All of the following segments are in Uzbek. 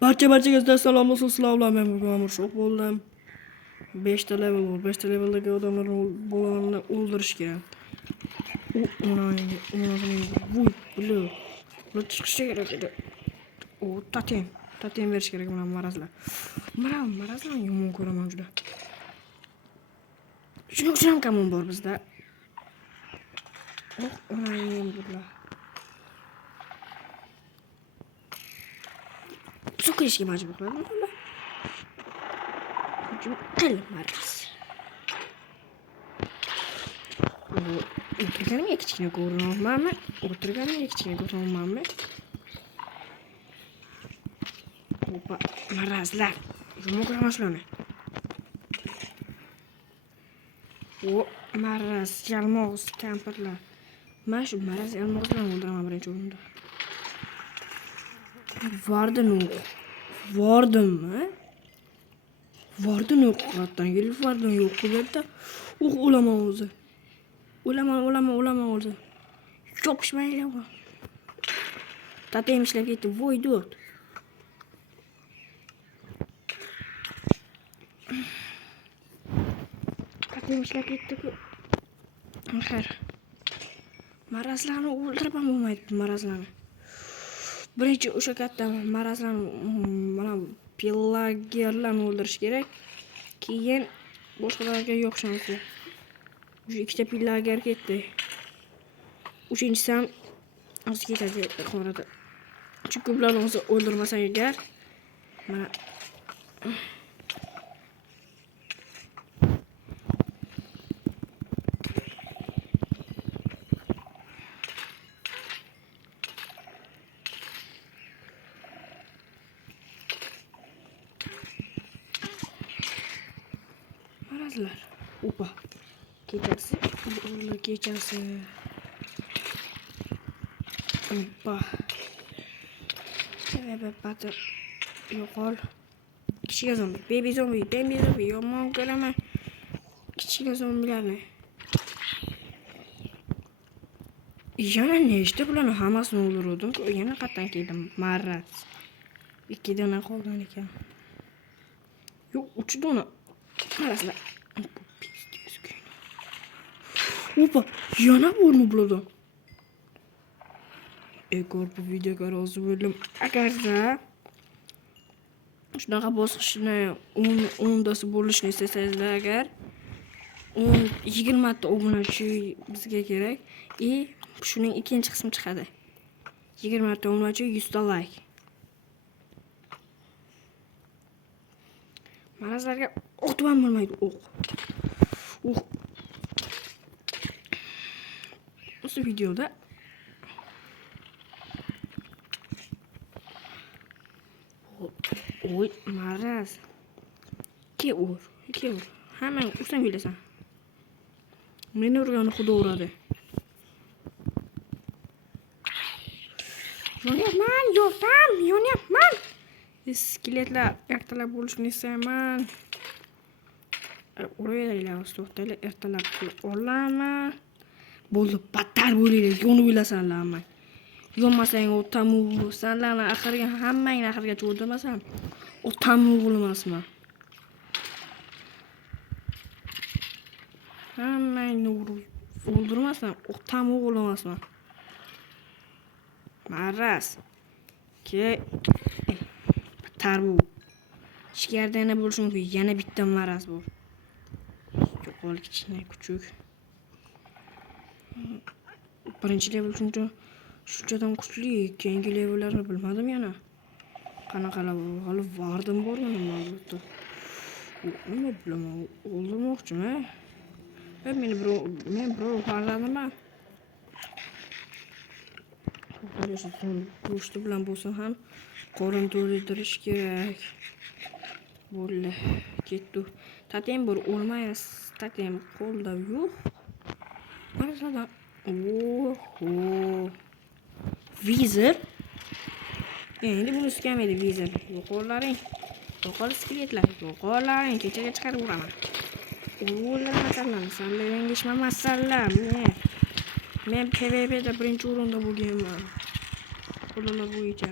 Barchangizga salom olsun, sizlar men bugun Amurshok bo'ldim. 5 ta level bor. 5 ta leveldagi odamlarni o'ldirish kerak. Vuy, bular. Bular chiqishi kerak edi. Tatem berish kerak mana marazlar. Marazlarni yomon ko'raman juda. Shuning uchun ham kamon bor bizda. Bular. So'kishga majbur qiladi bular. Qilmaras. O'tirganimga kichkina ko'rinolmaymi? Opa, marazlar. Yomon ko'raman shularni. Maraz, yalmog'iz kampirlar. Men shu maraz yalmog'izlarni o'ldiraman birinchi o'rinda. Vardimmi? Vardim yo'q qatdan kelib vardim yo'q qilibdi. O'laman o'zi. O'laman o'zi. Yopishmaydi. Tatem ishlab ketdi. Voy do'rt. Tatem ishlab ketdi-ku. Axir. Marazlarni o'ldirib ham bo'lmaydi, marazlarni. Birinchi o'sha katta marazlarni mana pelagerlarni o'ldirish kerak. Keyin boshqalarga yo'qshamiz. O'sha ikkita pelager ketdi. Uchinchisi ham o'zi ketadi qorada. Chunki ularni o'zi o'ldirmasang agar mana marazlar. Opa. Kechasi. Opa. Batır. Yo'qol. Kichik zombi, baby zombi, yomon ko'raman. Kichik zombilarni. Yana nechta bularni hammasini o'ldirdim. Yana qayerdan keldim? Maraz. 2 dona qolgan ekan. Yo'q, 3 dona. Marazlar. Opa, yana bormi bulardan? Ekor bu videoga rozi bo'ldim. Agarda shunaqa bosqichni 10dasi bo'lishini istasangiz agar 20 ta obunachi bizga kerak. Shuning ikkinchi qismi chiqadi. 20 ta obunachi 100 ta like. Marazlarga o'q ham bo'lmaydi, o'q. Bu videoda Oy, maraz. Ke ur. Hamang ursang bilasan. Meni urgani xudo uradi. Yonyapman. Skeletlar ertalab bo'lishini istayman. Uraveringlar, to'xtanglar, ertalab olaman. Bo'ldi, battar bo'linglar, yonib o'lasanlarmi? Yonmasang o tamu sanlarni axirga hammangni axirgacha o'ldirmasam, o tamu o'g'ilmasman. Hammangni o'ldirmasam, o tamu o'g'ilmasman. Maraz. Battar bu. Ichkarida yana bo'lishi mumkin, yana bitta maraz bor. Yo'qol kichkina kuchuk. Birinchi level shunchadan kuchli, keyingi levellarni bilmadim yana. Qanaqalar hali vardim bormi albatta. Nima bilaman, o'ldirmoqchimi? Men birov farzandimmi? Go'shti bilan bo'lsa ham qorin to'ldirish kerak. Bo'ldi, ketdi. Tatem bor, o'lmaysiz. Tatem qo'lda yo'q. Marazlar. Oho. Vizir. Endi buni iskamadi vizir. Yo'qollaring. Yo'qol skeletlar. Yo'qollaring. Kechaga chiqarib uraman. O'ldirmasanlar. Sanlar yengishmamaslar. Men PvP'da birinchi o'rinda bo'lganman. Qo'llar bo'yicha.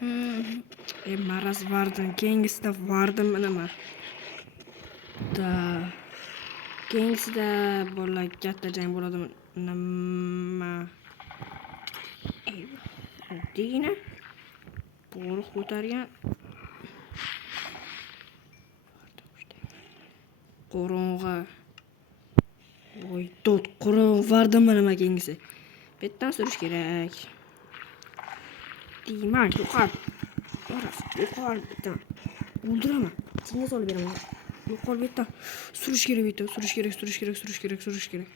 Maraz vardim. Keyingisida vardim nima? Da keyingisida bolalar katta jang bo'ladimi? Nima? Oddiygina bo'g'riq ko'targan qorong'i. Voy, tot qorong'i vardimi nima keyingisi? Betdan surish kerak. Deyman, yo'qol. Yo'qol betdan. O'ldiraman. Senga solib beraman. Yo'qol betdan. Surish kerak betdan. Surish kerak.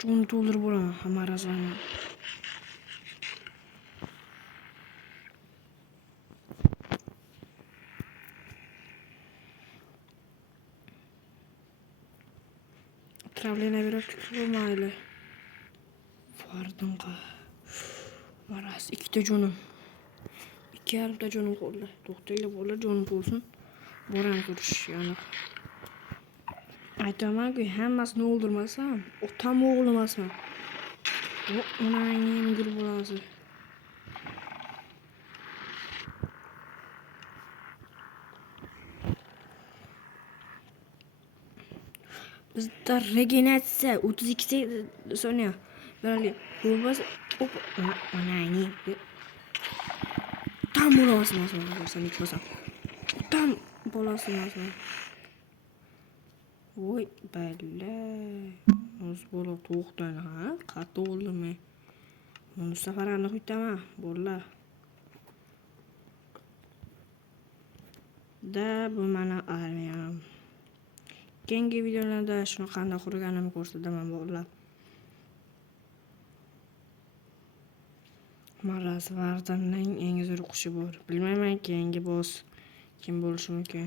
Jonni to'ldirib bo'laman hamma razonni. Travlena berib mayli. Vardimqa. Maraz ikkita jonim. 2,5 jonim qoldi. To'xtanglar bo'lar jonim bo'lsin. Boram ko'rish aniq. Aytaman-ku, hammasini o'ldirmasam, otam o'g'lim emasman. Onangni yengil bo'lasiz. Bizda regeneratsiya 32 soniya. Berali. Bo'lmasa, onangni tam bo'lasizmas, sen ikkimasam. Tam bo'lasizmas. Voy, balla. O'z bola to'xtan ha? Qattiq o'ldimi? Buni safar aniq yutaman, bo'la. Da bu meni armiyam. Keyingi videolarda shuni qanday qurganimni ko'rsataman bo'la. Maraz vardimning eng zo'r qushi bor. Bilmayman keyingi boss kim bo'lishi mumkin.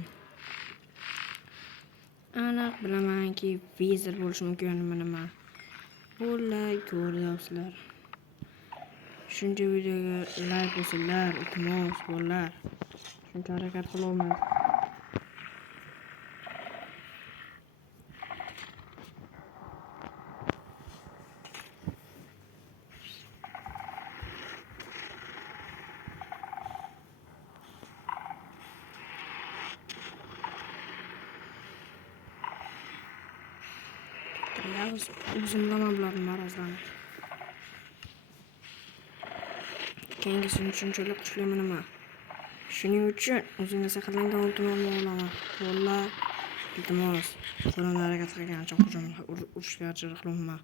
Aniq bilamanki, Vizir bo'lishi mumkin nima. Bo'la ko'ryapsizlar. Shuncha videoga like bosinglar, iltimos bo'lar. Shuncha harakat qilolmadim. O'zimdan biladim marazlarni. Keyingisini shunchalik kuchliman nima. Shuning uchun o'zimga saqlangan ultimotni olaman. Bo'la iltimos, qo'limdan harakat qilgancha hujum urishga qilaman.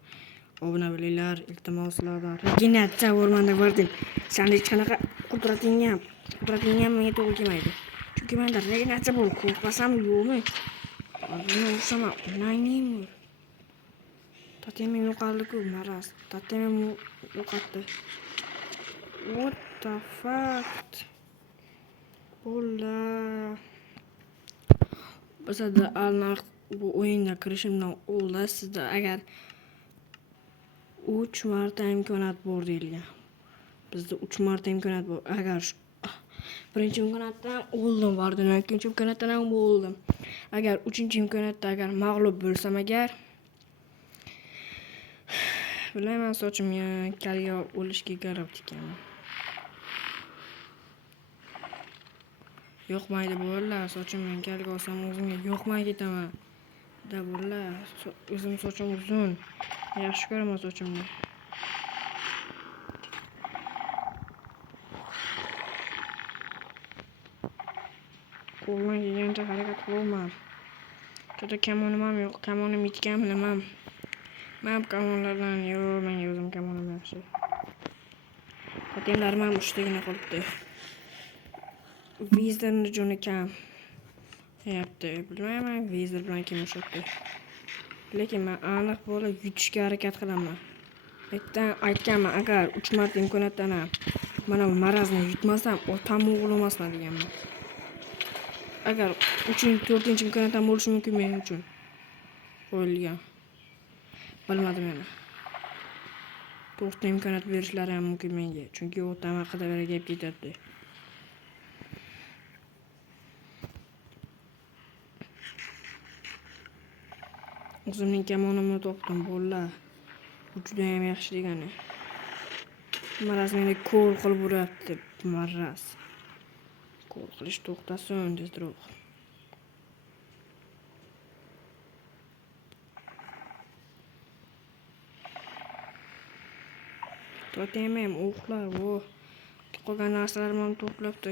Obuna bo'linglar, iltimoslardan. Regeneratsiya o'rmonda bordim. Sen hech qanaqa qudrating ham menga to'g'ri kelmaydi. Chunki menda regeneratsiya bor. Qo'rqmasam yo'qmi? Buni ursam, onangni Tatemim yo'qoldi-ku, maraz. Tatemim yo'qotdi. What the fuck? Bo'la. Bizda aniq bu o'yinga kirishimdan oldin sizda agar 3 marta imkoniyat bor deyilgan. Bizda 3 marta imkoniyat bor. Agar birinchi imkoniyatdan o'ldim, bordim, ikkinchi imkoniyatdan ham o'ldim. Agar 3-imkoniyatda agar mag'lub bo'lsam agar bilmayman, sochimga kalga o'lishga qarab tikaman. Yo'qmaydi bo'la, sochimga kalga olsam o'zimga yo'qmay ketaman. Da bo'la, o'zim sochim uzun. Yaxshi ko'raman sochimni. Qo'ldan kelgancha harakat qilaman. Juda kamonim ham yo'q, kamonim yetgan bilaman. Men kamonlardan yo'q, menga o'zim kamonim yaxshi. Tatemlarim ham 3tagina qolibdi. Vizirni joni kam. Yapti, bilmayman Vizir bilan kim o'shaqdi. Lekin men aniq bo'lib yutishga harakat qilaman. Aytganman, agar 3 marta imkoniyatdan mana bu marazni yutmasam, otam o'g'lim emasman deganman. Agar 3-4-imkoniyatdan bo'lishi mumkin men uchun. Qo'yilgan. Bilmadim yana. 4ta imkoniyat berishlari ham mumkin menga, chunki otam haqida bir gap ketadi. O'zimning kamonimni topdim, bo'la. Bu juda ham yaxshi degani. Maraz meni ko'l qilib uryapti, maraz. Ko'l qilish to'xtasin, tezroq. Totemim, o'qlar, vo. Qolgan narsalarimni ham to'plabdi.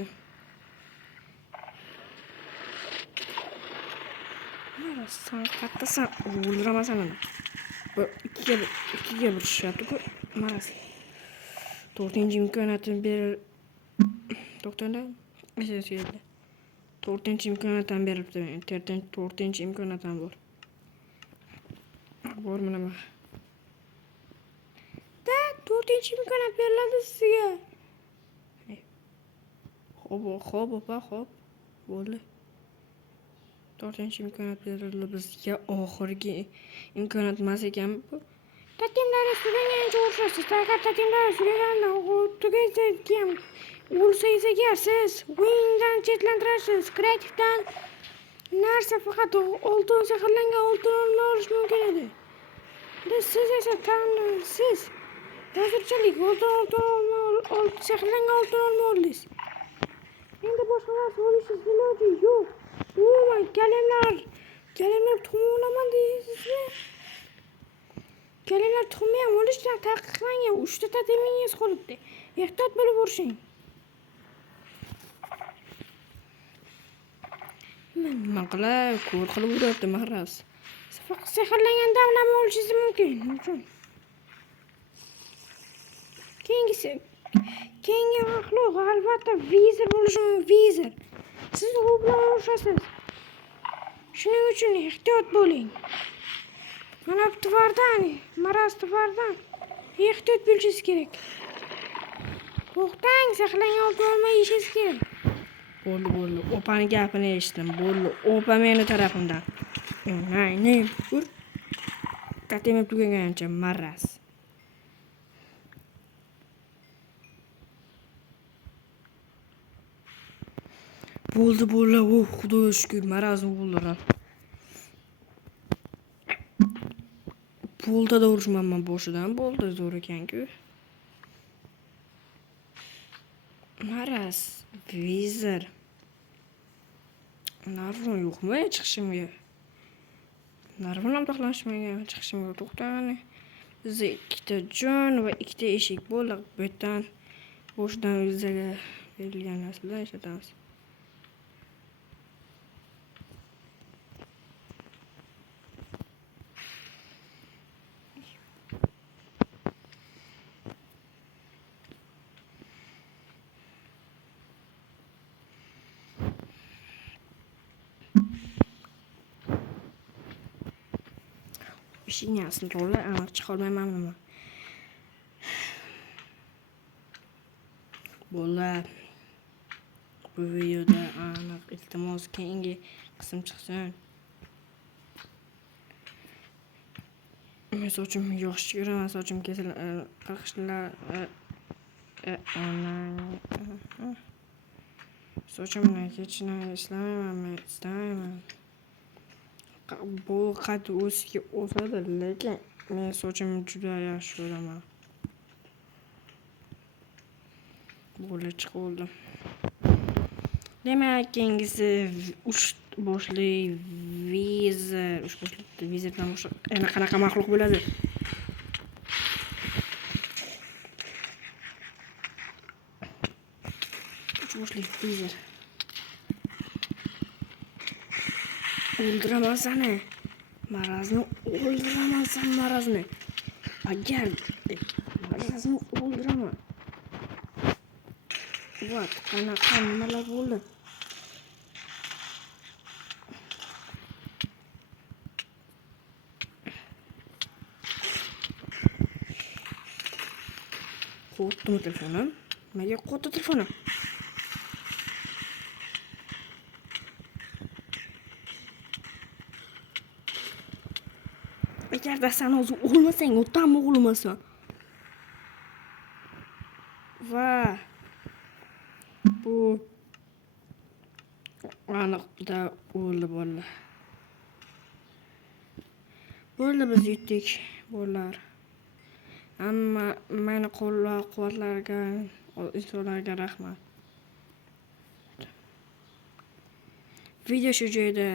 Maraz, sen kattasan, o'ldiraman uni. ikkiga bo'lishyapti-ku, maraz. 4-imkoniyatini berir. To'xtanglar. Keldi. 4-imkoniyatdan beribdi. 4-imkoniyatim bor. Bormi nima? Da, 4-imkoniyat beriladi sizga. Xo'p. Bo'ldi. 4-imkoniyat berildi bizga. Oxirgi imkoniyat emas ekan bu. Tatimlarni sugagancha o'rishasiz. Agar tatimlarni sugaganda tugaysa ham o'lsangiz agar siz o'yindan chetlantirasiz. Kreativdan narsa faqat oltin sehrlangan oltinni olish mumkin edi. Siz esa tansiz. Hozirchalik sehrlangan oltin olmadingiz. Endi boshqa narsa olishingiz iloji yo'q. Umuman kalemlar tuxum olaman deysizmi? Kalemlar tuxumni ham olishdan taqiqlangan 3 ta tatimingiz qolibdi. Ehtiyot bo'lib o'rishing. Nima qilay, ko'l qilib uryapti maraz. Faqat sehrlangan damlama olishingiz mumkin. Keyingi maxluq albatta vizir bo'lishi mumkin. Vizir. Siz u bilan urushasiz. Shuning uchun ehtiyot bo'ling. Mana bu tuvardan, maraz tuvardan ehtiyot bo'lishingiz kerak. To'xtang, sehrlangan oltin olmay yeyishingiz kerak. Bo'ldi. Opani gapini eshitdim. Bo'ldi. Opa meni tarafimdan. Ne? Ur. Tatemib tugagancha maraz. Bo'ldi. Xudoga shukr, maraz bo'ldi. Polda urishmanman boshidan. Bo'ldi, zo'r ekan-ku. Maraz, vizir. Narvon yo'qmi chiqishimga? Narvon ham taxlanishmagan chiqishimga. To'xtang. Bizda 2 ta jon va 2 ta eshik bo'ldi. Bu yerdan boshidan yuzaga berilgan narsalar ishlatamiz. Ishing aslida to'g'ri, aniq chiqolmayman nima. Bo'ldi. Bu videoda aniq iltimos keyingi qism chiqsin. Men sochim yosh ko'raman, sochim qirqishlar sochimni kechini ishlamayman, istamayman. Bu qad o'sadi, lekin men sochimni juda yaxshi ko'raman. Bo'ldi, chiqoldi. Demak, keyingisi 3 boshli vizir. 3 boshli vizirdan boshqa qanaqa maxluq bo'ladi? Boshli vizir. O'ldiraman seni. Marazni o'ldiraman sen marazni. Agar marazni o'ldiraman. Vat, qanaqa nimalar bo'ldi? Qo'ydim telefonim. Nega qo'ydi telefonim? Agarda sen o'zi o'lmasang, o'tam o'g'ilmasan. Va bu aniqda o'ldi bo'ldi. Bo'ldi, biz yutdik, bo'lar. Hamma meni qo'llab-quvvatlagan insonlarga rahmat. Video shu joyda